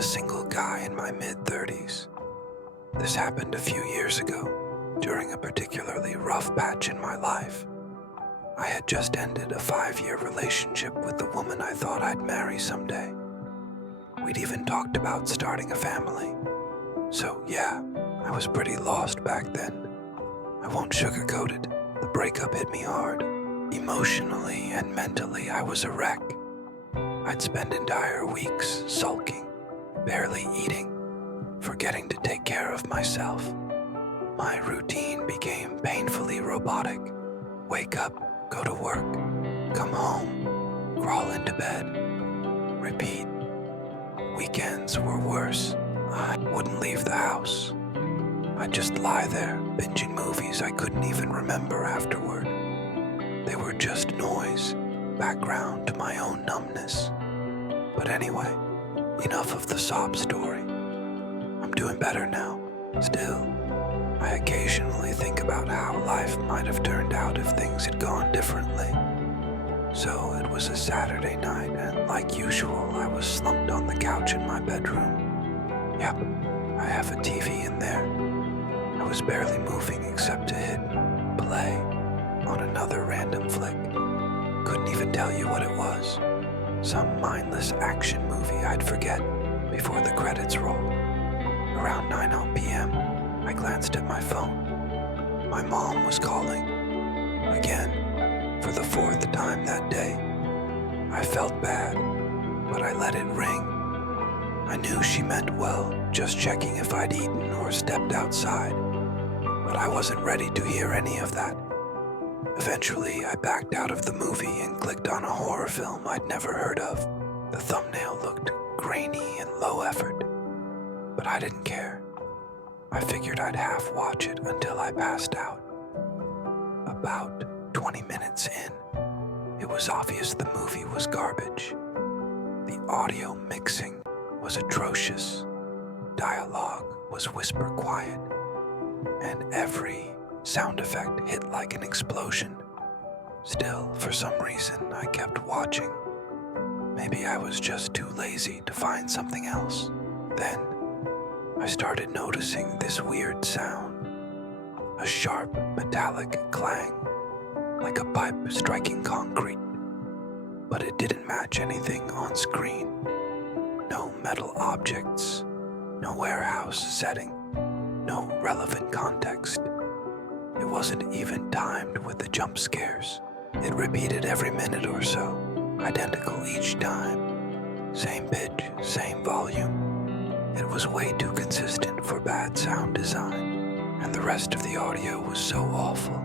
a single guy in my mid-30s. This happened a few years ago, during a particularly rough patch in my life. I had just ended a 5-year relationship with the woman I thought I'd marry someday. We'd even talked about starting a family. So yeah, I was pretty lost back then. I won't sugarcoat it. The breakup hit me hard. Emotionally and mentally, I was a wreck. I'd spend entire weeks sulking, barely eating, forgetting to take care of myself. My routine became painfully robotic. Wake up, go to work, come home, crawl into bed, repeat. Weekends were worse. I wouldn't leave the house. I'd just lie there, binging movies I couldn't even remember afterward. They were just noise, background to my own numbness. But anyway, enough of the sob story. I'm doing better now. Still, I occasionally think about how life might have turned out if things had gone differently. So it was a Saturday night, and like usual, I was slumped on the couch in my bedroom. Yep, I have a TV in there. I was barely moving except to hit play on another random flick. Couldn't even tell you what it was. Some mindless action movie I'd forget before the credits rolled. Around 9 p.m., I glanced at my phone. My mom was calling. Again, for the 4th time that day. I felt bad, but I let it ring. I knew she meant well, just checking if I'd eaten or stepped outside. But I wasn't ready to hear any of that. Eventually, I backed out of the movie and clicked on a horror film I'd never heard of. The thumbnail looked grainy and low effort, but I didn't care. I figured I'd half watch it until I passed out. About 20 minutes in, it was obvious the movie was garbage. The audio mixing was atrocious. Dialogue was whisper quiet, and every sound effect hit like an explosion. Still, for some reason, I kept watching. Maybe I was just too lazy to find something else. Then, I started noticing this weird sound. A sharp, metallic clang, like a pipe striking concrete. But it didn't match anything on screen. No metal objects, no warehouse setting, no relevant context. It wasn't even timed with the jump scares. It repeated every minute or so, identical each time. Same pitch, same volume. It was way too consistent for bad sound design, and the rest of the audio was so awful.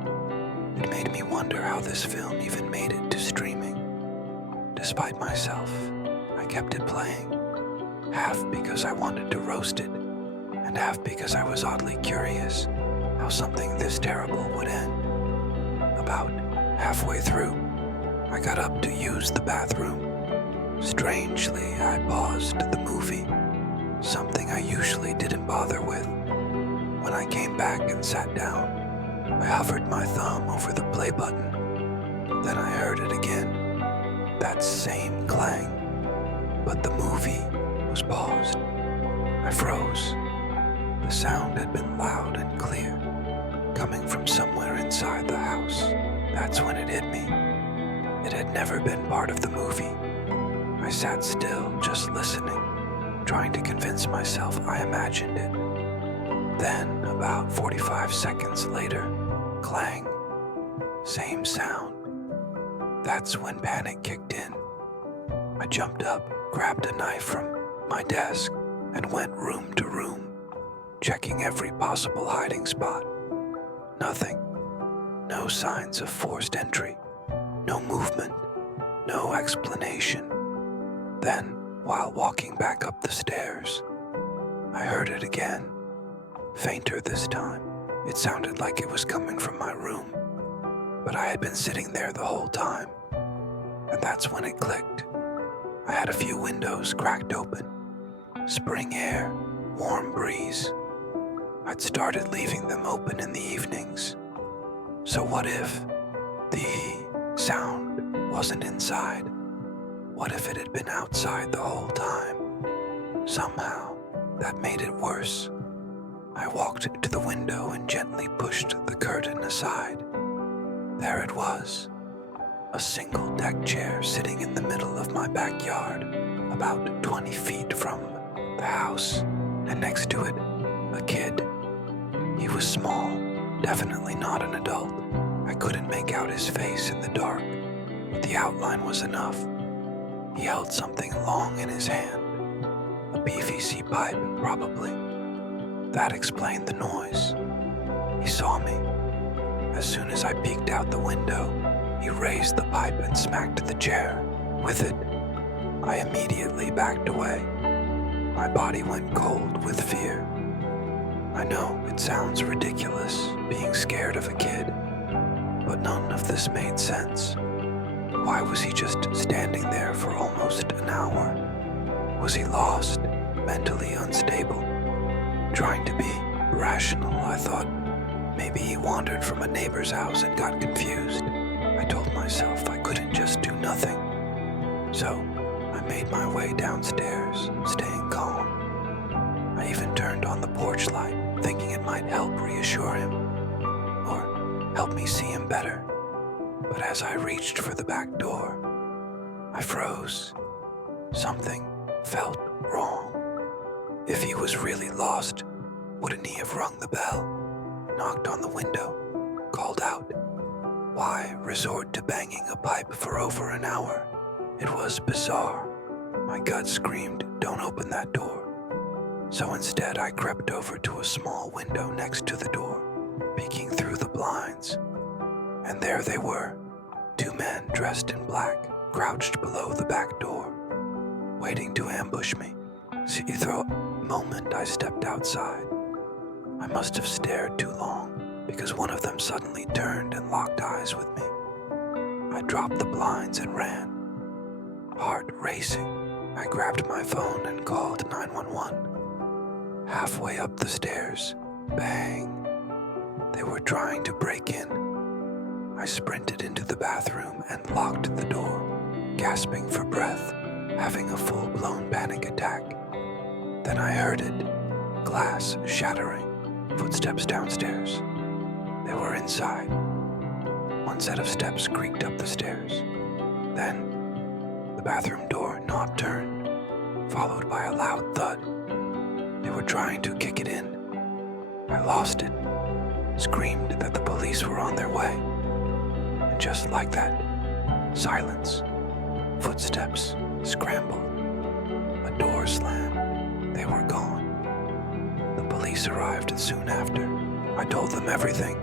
It made me wonder how this film even made it to streaming. Despite myself, I kept it playing, half because I wanted to roast it, and half because I was oddly curious how something this terrible would end. About halfway through, I got up to use the bathroom. Strangely, I paused the movie, something I usually didn't bother with. When I came back and sat down, I hovered my thumb over the play button. Then I heard it again, that same clang, but the movie was paused. I froze. The sound had been loud and clear, coming from somewhere inside the house. That's when it hit me. It had never been part of the movie. I sat still, just listening, trying to convince myself I imagined it. Then, about 45 seconds later, clang. Same sound. That's when panic kicked in. I jumped up, grabbed a knife from my desk, and went room to room, checking every possible hiding spot. Nothing. No signs of forced entry. No movement. No explanation. Then, while walking back up the stairs, I heard it again. Fainter this time. It sounded like it was coming from my room, but I had been sitting there the whole time. And that's when it clicked. I had a few windows cracked open. Spring air, warm breeze. I'd started leaving them open in the evenings. So what if the sound wasn't inside? What if it had been outside the whole time? Somehow, that made it worse. I walked to the window and gently pushed the curtain aside. There it was, a single deck chair sitting in the middle of my backyard, about 20 feet from the house, and next to it, a kid. He was small, definitely not an adult. I couldn't make out his face in the dark, but the outline was enough. He held something long in his hand, a PVC pipe, probably. That explained the noise. He saw me. As soon as I peeked out the window, he raised the pipe and smacked the chair with it. I immediately backed away. My body went cold with fear. I know it sounds ridiculous, being scared of a kid, but none of this made sense. Why was he just standing there for almost an hour? Was he lost, mentally unstable? Trying to be rational, I thought. Maybe he wandered from a neighbor's house and got confused. I told myself I couldn't just do nothing. So, I made my way downstairs, staying calm. I even turned on the porch light, thinking it might help reassure him, or help me see him better. But as I reached for the back door, I froze. Something felt wrong. If he was really lost, wouldn't he have rung the bell, knocked on the window, called out? Why resort to banging a pipe for over an hour? It was bizarre. My gut screamed, "Don't open that door." So instead, I crept over to a small window next to the door, peeking through the blinds. And there they were, two men dressed in black, crouched below the back door, waiting to ambush me. See, the moment I stepped outside, I must have stared too long, because one of them suddenly turned and locked eyes with me. I dropped the blinds and ran. Heart racing, I grabbed my phone and called 911. Halfway up the stairs, bang. They were trying to break in. I sprinted into the bathroom and locked the door, gasping for breath, having a full-blown panic attack. Then I heard it, glass shattering, footsteps downstairs. They were inside. One set of steps creaked up the stairs. Then, the bathroom door knob turned, followed by a loud thud. They were trying to kick it in. I lost it, screamed that the police were on their way. And just like that, silence, footsteps scrambled, a door slammed, they were gone. The police arrived soon after. I told them everything,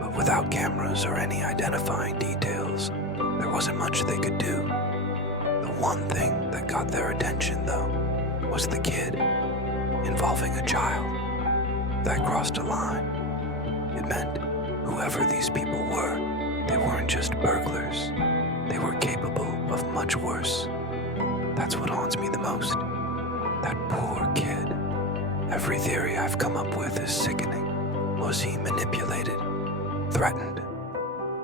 but without cameras or any identifying details, there wasn't much they could do. The one thing that got their attention, though, was the kid, involving a child. That crossed a line. It meant whoever these people were, they weren't just burglars. They were capable of much worse. That's what haunts me the most. That poor kid. Every theory I've come up with is sickening. Was he manipulated? Threatened?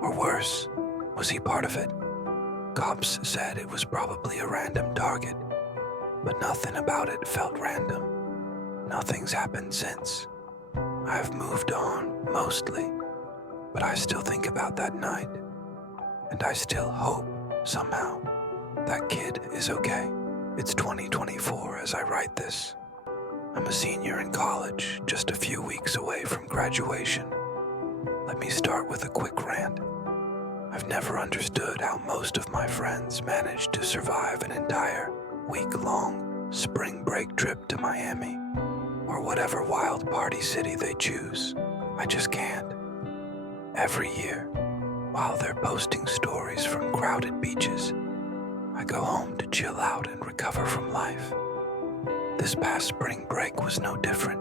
Or worse, was he part of it? Cops said it was probably a random target, but nothing about it felt random. Nothing's happened since. I've moved on, mostly, but I still think about that night, and I still hope, somehow, that kid is okay. It's 2024 as I write this. I'm a senior in college, just a few weeks away from graduation. Let me start with a quick rant. I've never understood how most of my friends managed to survive an entire week-long spring break trip to Miami, or whatever wild party city they choose. I just can't. Every year, while they're posting stories from crowded beaches, I go home to chill out and recover from life. This past spring break was no different.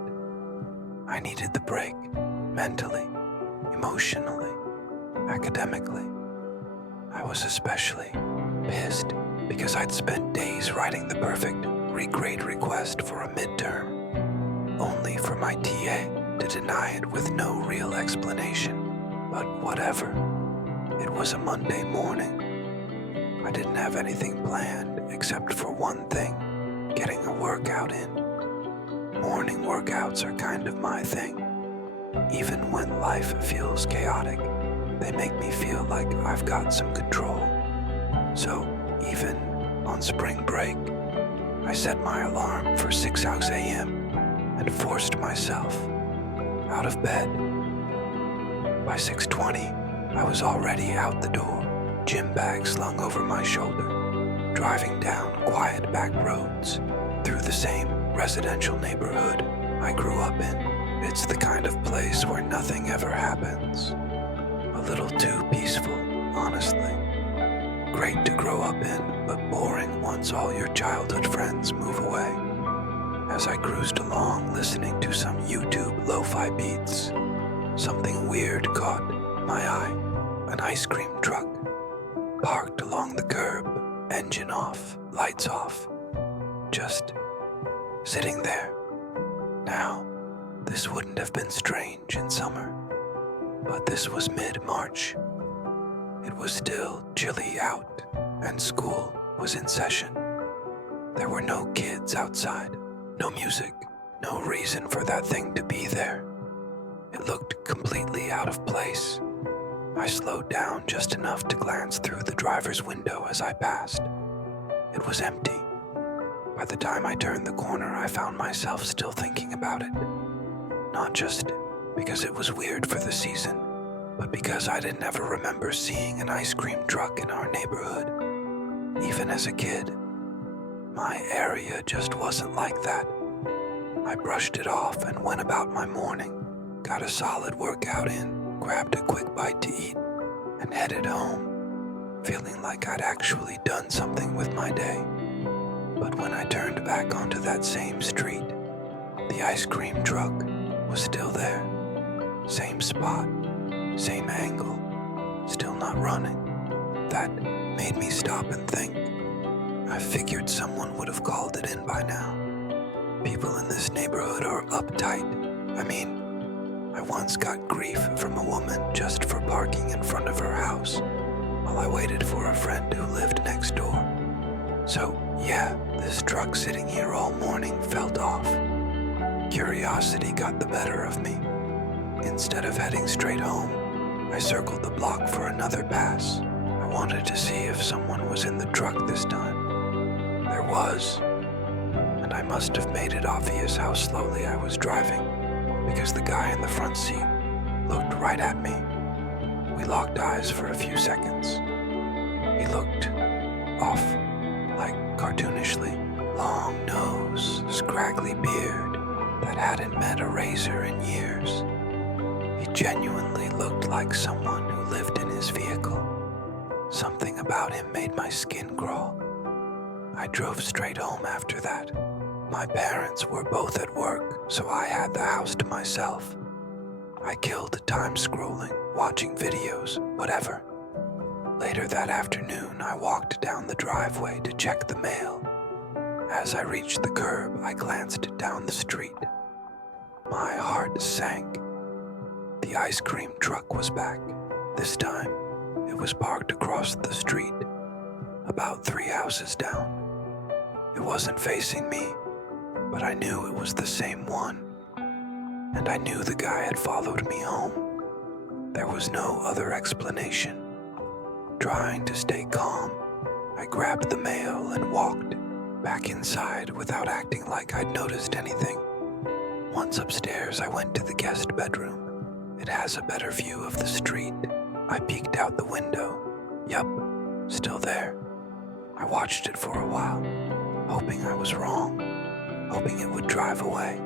I needed the break, mentally, emotionally, academically. I was especially pissed because I'd spent days writing the perfect regrade request for a midterm, only for my TA to deny it with no real explanation. But whatever. It was a Monday morning. I didn't have anything planned except for one thing, getting a workout in. Morning workouts are kind of my thing. Even when life feels chaotic, they make me feel like I've got some control. So even on spring break, I set my alarm for 6 a.m. and forced myself out of bed. By 6:20, I was already out the door, gym bag slung over my shoulder, driving down quiet back roads through the same residential neighborhood I grew up in. It's the kind of place where nothing ever happens. A little too peaceful, honestly. Great to grow up in, but boring once all your childhood friends move away. As I cruised along listening to some YouTube lo-fi beats, something weird caught my eye. An ice cream truck, parked along the curb, engine off, lights off, just sitting there. Now, this wouldn't have been strange in summer, but this was mid-March. It was still chilly out, and school was in session. There were no kids outside, no music, no reason for that thing to be there. It looked completely out of place. I slowed down just enough to glance through the driver's window as I passed. It was empty. By the time I turned the corner, I found myself still thinking about it. Not just because it was weird for the season, but because I didn't ever remember seeing an ice cream truck in our neighborhood. Even as a kid, my area just wasn't like that. I brushed it off and went about my morning, got a solid workout in, grabbed a quick bite to eat, and headed home, feeling like I'd actually done something with my day. But when I turned back onto that same street, the ice cream truck was still there. Same spot, same angle, still not running. That made me stop and think. I figured someone would have called it in by now. People in this neighborhood are uptight. I once got grief from a woman just for parking in front of her house while I waited for a friend who lived next door. So yeah, this truck sitting here all morning felt off. Curiosity got the better of me. Instead of heading straight home, I circled the block for another pass. I wanted to see if someone was in the truck this time. There was, and I must have made it obvious how slowly I was driving, because the guy in the front seat looked right at me. We locked eyes for a few seconds. He looked off, like cartoonishly. Long nose, scraggly beard that hadn't met a razor in years. He genuinely looked like someone who lived in his vehicle. Something about him made my skin crawl. I drove straight home after that. My parents were both at work, so I had the house to myself. I killed time scrolling, watching videos, whatever. Later that afternoon, I walked down the driveway to check the mail. As I reached the curb, I glanced down the street. My heart sank. The ice cream truck was back. This time, it was parked across the street, about 3 houses down. It wasn't facing me, but I knew it was the same one. And I knew the guy had followed me home. There was no other explanation. Trying to stay calm, I grabbed the mail and walked back inside without acting like I'd noticed anything. Once upstairs, I went to the guest bedroom. It has a better view of the street. I peeked out the window. Yup, still there. I watched it for a while, hoping I was wrong, hoping it would drive away.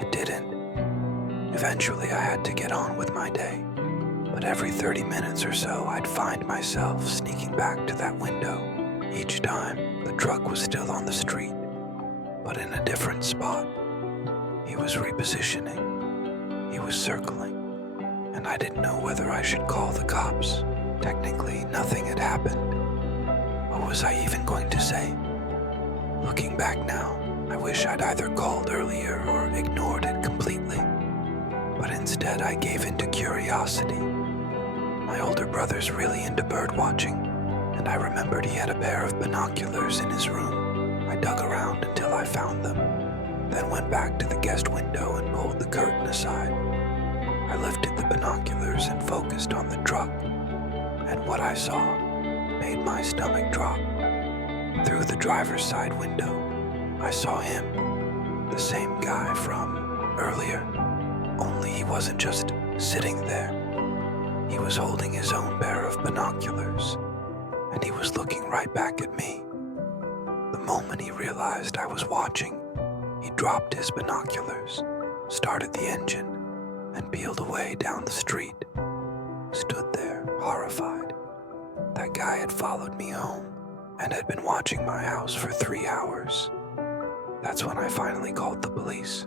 It didn't. Eventually, I had to get on with my day, but every 30 minutes or so, I'd find myself sneaking back to that window. Each time, the truck was still on the street, but in a different spot. He was repositioning. He was circling, and I didn't know whether I should call the cops. Technically, nothing had happened. What was I even going to say? Looking back now, I wish I'd either called earlier or ignored it completely. But instead, I gave in to curiosity. My older brother's really into bird watching, and I remembered he had a pair of binoculars in his room. I dug around until I found them, then went back to the guest window and pulled the curtain aside. I lifted the binoculars and focused on the truck, and what I saw made my stomach drop. Through the driver's side window, I saw him, the same guy from earlier, only he wasn't just sitting there. He was holding his own pair of binoculars, and he was looking right back at me. The moment he realized I was watching, he dropped his binoculars, started the engine, and peeled away down the street. Stood there, horrified. That guy had followed me home and had been watching my house for 3 hours. That's when I finally called the police.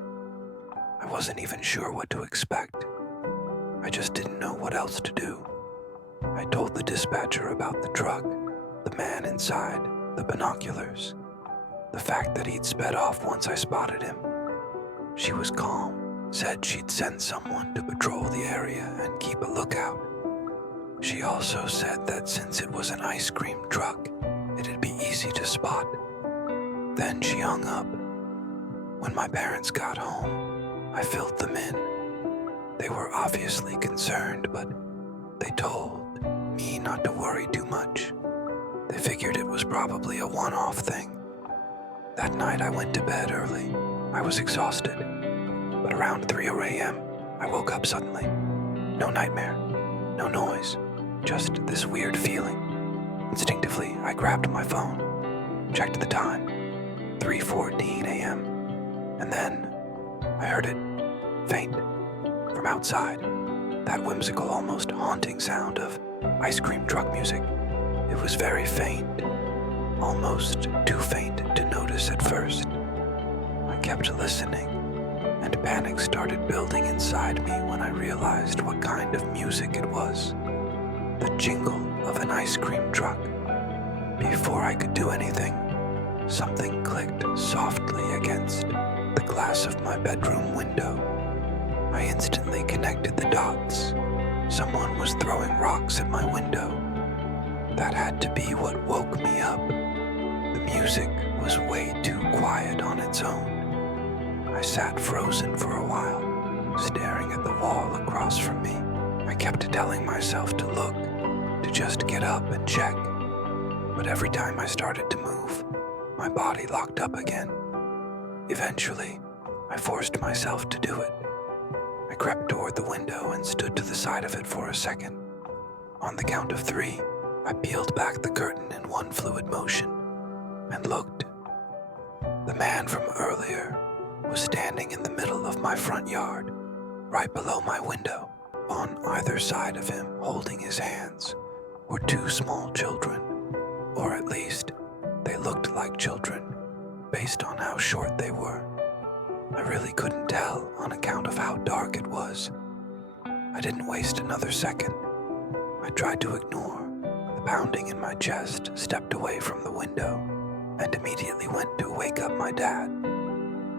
I wasn't even sure what to expect. I just didn't know what else to do. I told the dispatcher about the truck, the man inside, the binoculars, the fact that he'd sped off once I spotted him. She was calm, said she'd send someone to patrol the area and keep a lookout. She also said that since it was an ice cream truck, it'd be easy to spot. Then she hung up. When my parents got home, I filled them in. They were obviously concerned, but they told me not to worry too much. They figured it was probably a one-off thing. That night I went to bed early. I was exhausted. But around 3 a.m., I woke up suddenly. No nightmare, no noise, just this weird feeling. Instinctively, I grabbed my phone, checked the time, 3:14 a.m., and then I heard it faint from outside, that whimsical, almost haunting sound of ice cream truck music. It was very faint, almost too faint to notice at first. I kept listening, and panic started building inside me when I realized what kind of music it was. The jingle of an ice cream truck. Before I could do anything, something clicked softly against the glass of my bedroom window. I instantly connected the dots. Someone was throwing rocks at my window. That had to be what woke me up. The music was way too quiet on its own. I sat frozen for a while, staring at the wall across from me. I kept telling myself to look, to just get up and check. But every time I started to move, my body locked up again. Eventually, I forced myself to do it. I crept toward the window and stood to the side of it for a second. On the count of 3, I peeled back the curtain in one fluid motion and looked. The man from earlier was standing in the middle of my front yard, right below my window. On either side of him, holding his hands, were 2 small children, or at least they looked like children, based on how short they were. I really couldn't tell on account of how dark it was. I didn't waste another second. I tried to ignore the pounding in my chest, stepped away from the window, and immediately went to wake up my dad.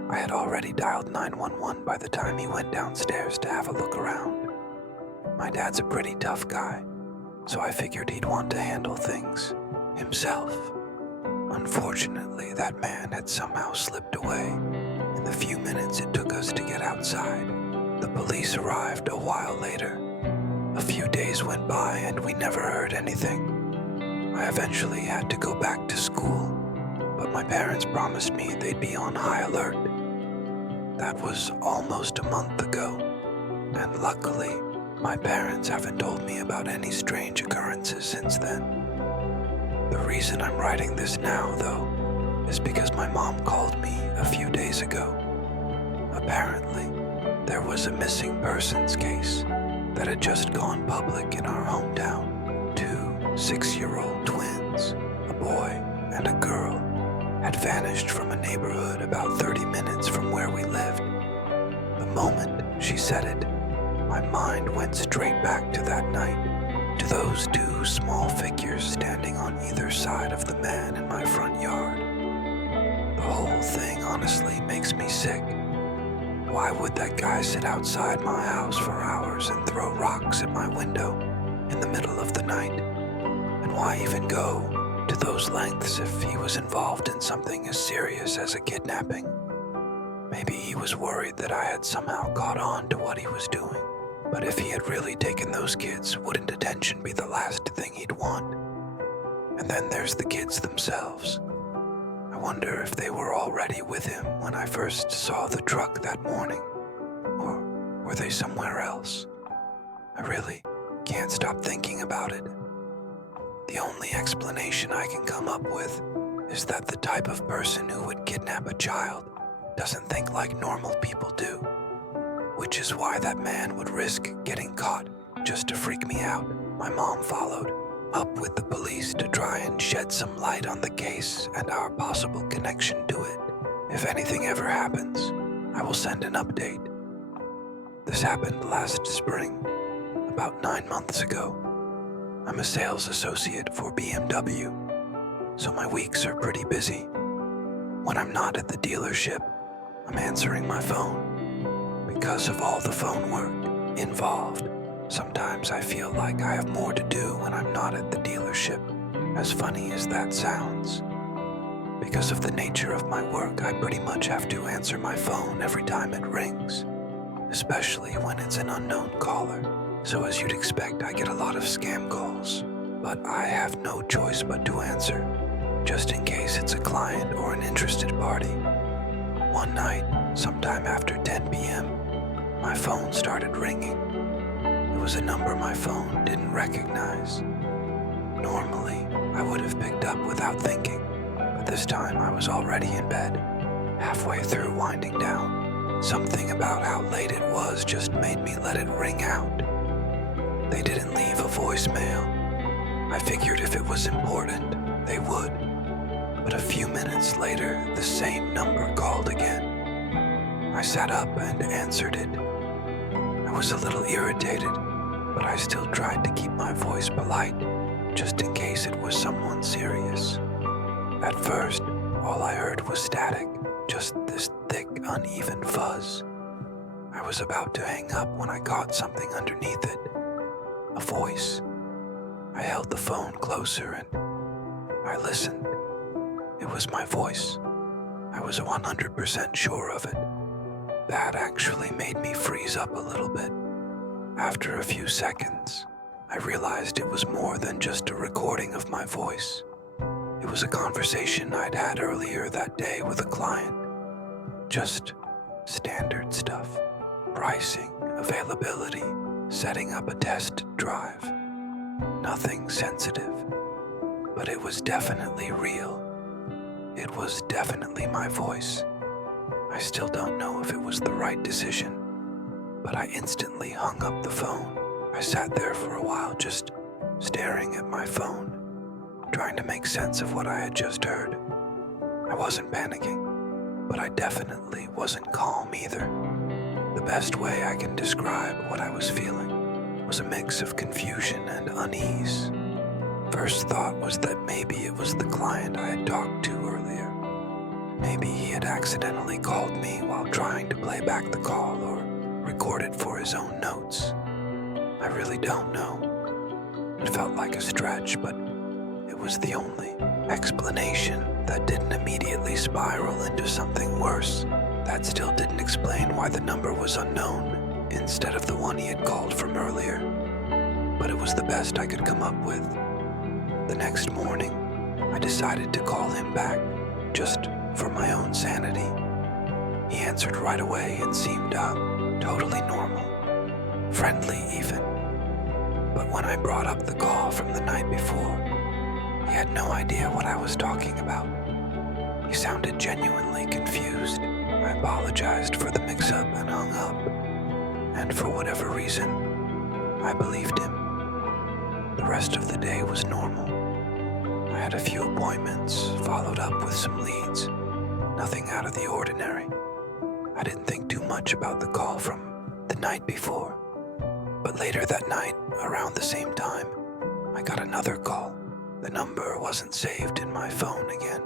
I had already dialed 911 by the time he went downstairs to have a look around. My dad's a pretty tough guy, so I figured he'd want to handle things himself. Unfortunately, that man had somehow slipped away in the few minutes it took us to get outside. The police arrived a while later. A few days went by and we never heard anything. I eventually had to go back to school, but my parents promised me they'd be on high alert. That was almost a month ago, and luckily, my parents haven't told me about any strange occurrences since then. The reason I'm writing this now, though, is because my mom called me a few days ago. Apparently, there was a missing persons case that had just gone public in our hometown. 2 6-year-old twins, a boy and a girl, had vanished from a neighborhood about 30 minutes from where we lived. The moment she said it, my mind went straight back to that night, to those 2 small figures standing on either side of the man in my front yard. The whole thing honestly makes me sick. Why would that guy sit outside my house for hours and throw rocks at my window in the middle of the night? And why even go to those lengths if he was involved in something as serious as a kidnapping. Maybe he was worried that I had somehow caught on to what he was doing. But if he had really taken those kids, wouldn't attention be the last thing he'd want? And then there's the kids themselves. I wonder if they were already with him when I first saw the truck that morning. Or were they somewhere else? I really can't stop thinking about it. The only explanation I can come up with is that the type of person who would kidnap a child doesn't think like normal people do, which is why that man would risk getting caught just to freak me out. My mom followed up with the police to try and shed some light on the case and our possible connection to it. If anything ever happens, I will send an update. This happened last spring, about 9 months ago. I'm a sales associate for BMW, so my weeks are pretty busy. When I'm not at the dealership, I'm answering my phone. Because of all the phone work involved, sometimes I feel like I have more to do when I'm not at the dealership, as funny as that sounds. Because of the nature of my work, I pretty much have to answer my phone every time it rings, especially when it's an unknown caller. So as you'd expect, I get a lot of scam calls, but I have no choice but to answer, just in case it's a client or an interested party. One night, sometime after 10 p.m., my phone started ringing. It was a number my phone didn't recognize. Normally, I would have picked up without thinking, but this time I was already in bed, halfway through winding down. Something about how late it was just made me let it ring out. They didn't leave a voicemail. I figured if it was important, they would. But a few minutes later, the same number called again. I sat up and answered it. I was a little irritated, but I still tried to keep my voice polite, just in case it was someone serious. At first, all I heard was static, just this thick, uneven fuzz. I was about to hang up when I caught something underneath it. A voice. I held the phone closer and I listened. It was my voice. I was 100% sure of it. That actually made me freeze up a little bit. After a few seconds, I realized it was more than just a recording of my voice. It was a conversation I'd had earlier that day with a client. Just standard stuff. Pricing, availability, setting up a test drive. Nothing sensitive. But it was definitely real. It was definitely my voice. I still don't know if it was the right decision, but I instantly hung up the phone. I sat there for a while just staring at my phone, trying to make sense of what I had just heard. I wasn't panicking, but I definitely wasn't calm either. The best way I can describe what I was feeling was a mix of confusion and unease. First thought was that maybe it was the client I had talked to earlier. Maybe he had accidentally called me while trying to play back the call or record it for his own notes. I really don't know. It felt like a stretch, but it was the only explanation that didn't immediately spiral into something worse. That still didn't explain why the number was unknown instead of the one he had called from earlier. But it was the best I could come up with. The next morning, I decided to call him back, just for my own sanity. He answered right away and seemed totally normal, friendly even. But when I brought up the call from the night before, he had no idea what I was talking about. He sounded genuinely confused. I apologized for the mix-up and hung up. And for whatever reason, I believed him. The rest of the day was normal. I had a few appointments, followed up with some leads. Nothing out of the ordinary. I didn't think too much about the call from the night before. But later that night, around the same time, I got another call. The number wasn't saved in my phone again,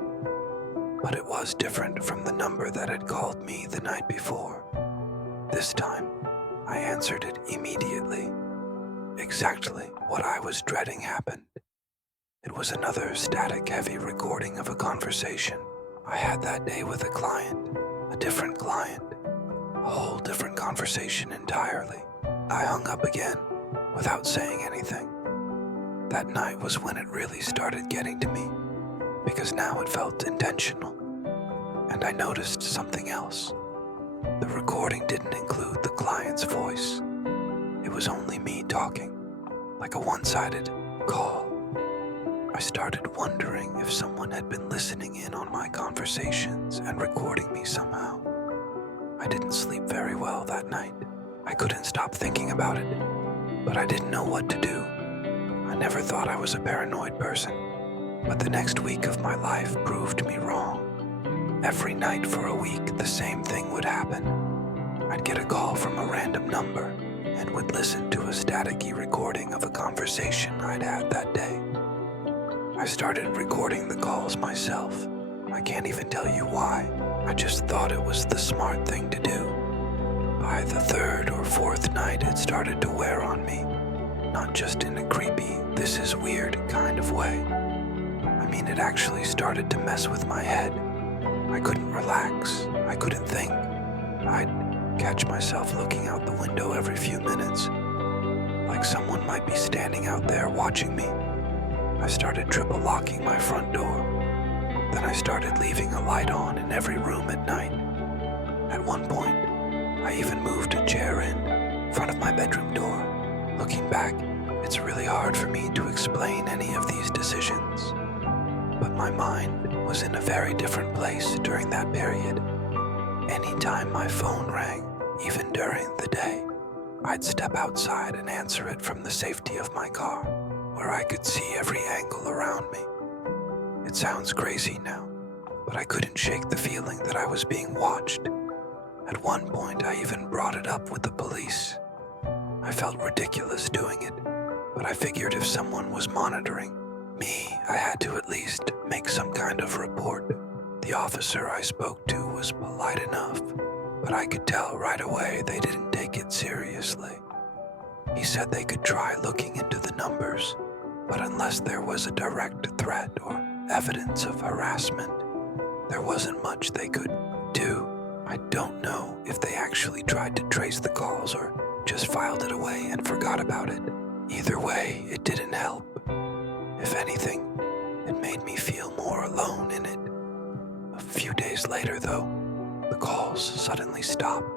but it was different from the number that had called me the night before. This time, I answered it immediately. Exactly what I was dreading happened. It was another static-heavy recording of a conversation I had that day with a client, a different client, a whole different conversation entirely. I hung up again without saying anything. That night was when it really started getting to me, because now it felt intentional. And I noticed something else. The recording didn't include the client's voice. It was only me talking, like a one-sided call. I started wondering if someone had been listening in on my conversations and recording me somehow. I didn't sleep very well that night. I couldn't stop thinking about it, but I didn't know what to do. I never thought I was a paranoid person, but the next week of my life proved me wrong. Every night for a week, the same thing would happen. I'd get a call from a random number and would listen to a staticky recording of a conversation I'd had that day. I started recording the calls myself. I can't even tell you why. I just thought it was the smart thing to do. By the third or fourth night, it started to wear on me. Not just in a creepy, this is weird kind of way. I mean, it actually started to mess with my head. I couldn't relax. I couldn't think. I'd catch myself looking out the window every few minutes, like someone might be standing out there watching me. I started triple locking my front door. Then I started leaving a light on in every room at night. At one point, I even moved a chair in front of my bedroom door. Looking back, it's really hard for me to explain any of these decisions. But my mind was in a very different place during that period. Anytime my phone rang, even during the day, I'd step outside and answer it from the safety of my car, where I could see every angle around me. It sounds crazy now, but I couldn't shake the feeling that I was being watched. At one point, I even brought it up with the police. I felt ridiculous doing it, but I figured if someone was monitoring me, I had to at least make some kind of report. The officer I spoke to was polite enough, but I could tell right away they didn't take it seriously. He said they could try looking into the numbers, but unless there was a direct threat or evidence of harassment, there wasn't much they could do. I don't know if they actually tried to trace the calls or just filed it away and forgot about it. Either way, it didn't help. If anything, it made me feel more alone in it. A few days later, though, the calls suddenly stopped.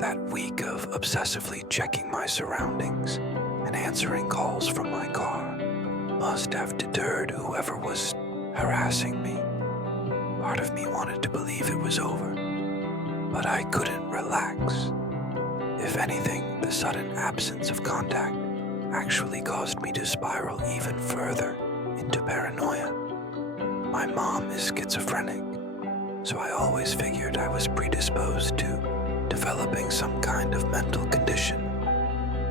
That week of obsessively checking my surroundings and answering calls from my car must have deterred whoever was harassing me. Part of me wanted to believe it was over, but I couldn't relax. If anything, the sudden absence of contact actually caused me to spiral even further into paranoia. My mom is schizophrenic, so I always figured I was predisposed to developing some kind of mental condition,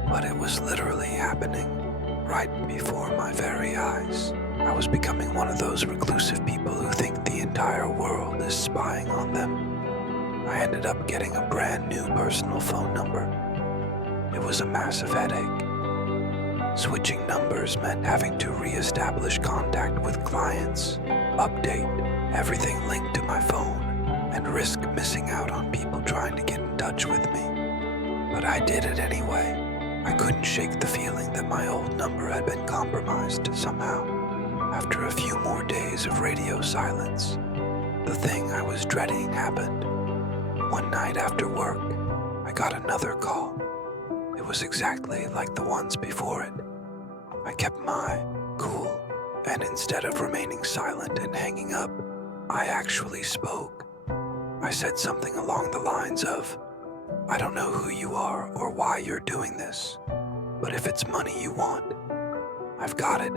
but it was literally happening right before my very eyes. I was becoming one of those reclusive people who think the entire world is spying on them. I ended up getting a brand new personal phone number. It was a massive headache. Switching numbers meant having to re-establish contact with clients, update everything linked to my phone, and risk missing out on people trying to get in touch with me. But I did it anyway. I couldn't shake the feeling that my old number had been compromised somehow. After a few more days of radio silence, the thing I was dreading happened. One night after work, I got another call. It was exactly like the ones before it. I kept my cool, and instead of remaining silent and hanging up, I actually spoke. I said something along the lines of, "I don't know who you are or why you're doing this, but if it's money you want, I've got it."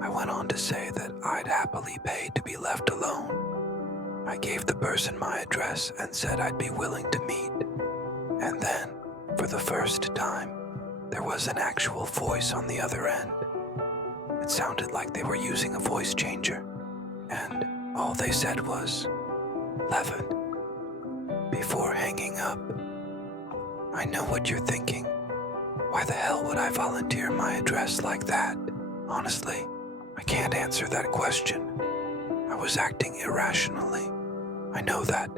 I went on to say that I'd happily pay to be left alone. I gave the person my address and said I'd be willing to meet. And then, for the first time, there was an actual voice on the other end. It sounded like they were using a voice changer, and all they said was, "Levin." Before hanging up, I know what you're thinking. Why the hell would I volunteer my address like that? Honestly, I can't answer that question. I was acting irrationally. I know that.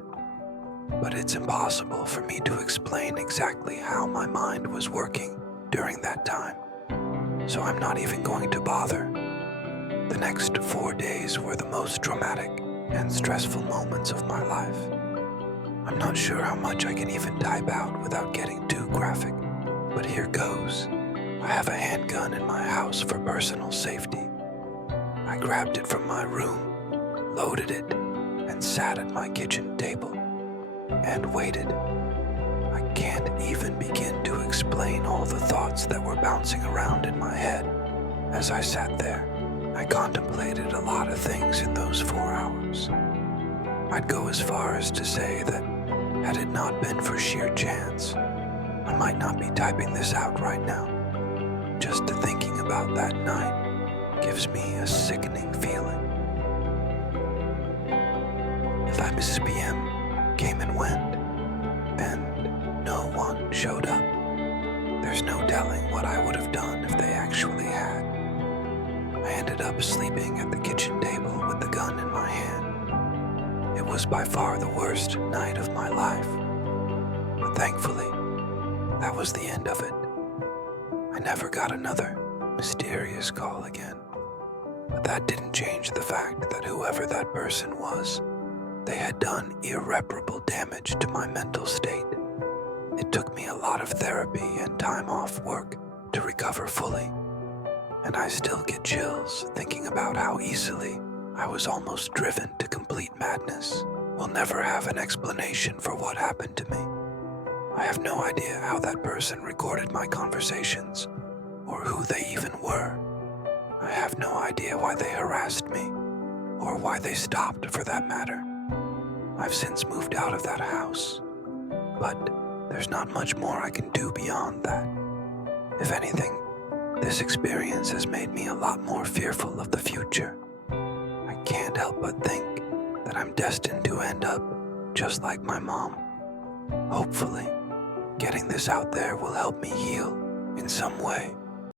But it's impossible for me to explain exactly how my mind was working during that time. So I'm not even going to bother. The next 4 days were the most traumatic and stressful moments of my life. I'm not sure how much I can even type out without getting too graphic, but here goes. I have a handgun in my house for personal safety. I grabbed it from my room, loaded it, and sat at my kitchen table and waited. I can't even begin to explain all the thoughts that were bouncing around in my head. As I sat there, I contemplated a lot of things in those 4 hours. I'd go as far as to say that had it not been for sheer chance, I might not be typing this out right now. Just thinking about that night gives me a sickening feeling. 11 p.m. came and went, and no one showed up. There's no telling what I would have done if they actually had. I ended up sleeping at the kitchen table with the gun in my hand. It was by far the worst night of my life. But thankfully, that was the end of it. I never got another mysterious call again. But that didn't change the fact that whoever that person was, they had done irreparable damage to my mental state. It took me a lot of therapy and time off work to recover fully. And I still get chills thinking about how easily I was almost driven to complete madness. We'll never have an explanation for what happened to me. I have no idea how that person recorded my conversations, or who they even were. I have no idea why they harassed me, or why they stopped for that matter. I've since moved out of that house, but there's not much more I can do beyond that. If anything, this experience has made me a lot more fearful of the future. I can't help but think that I'm destined to end up just like my mom. Hopefully, getting this out there will help me heal in some way.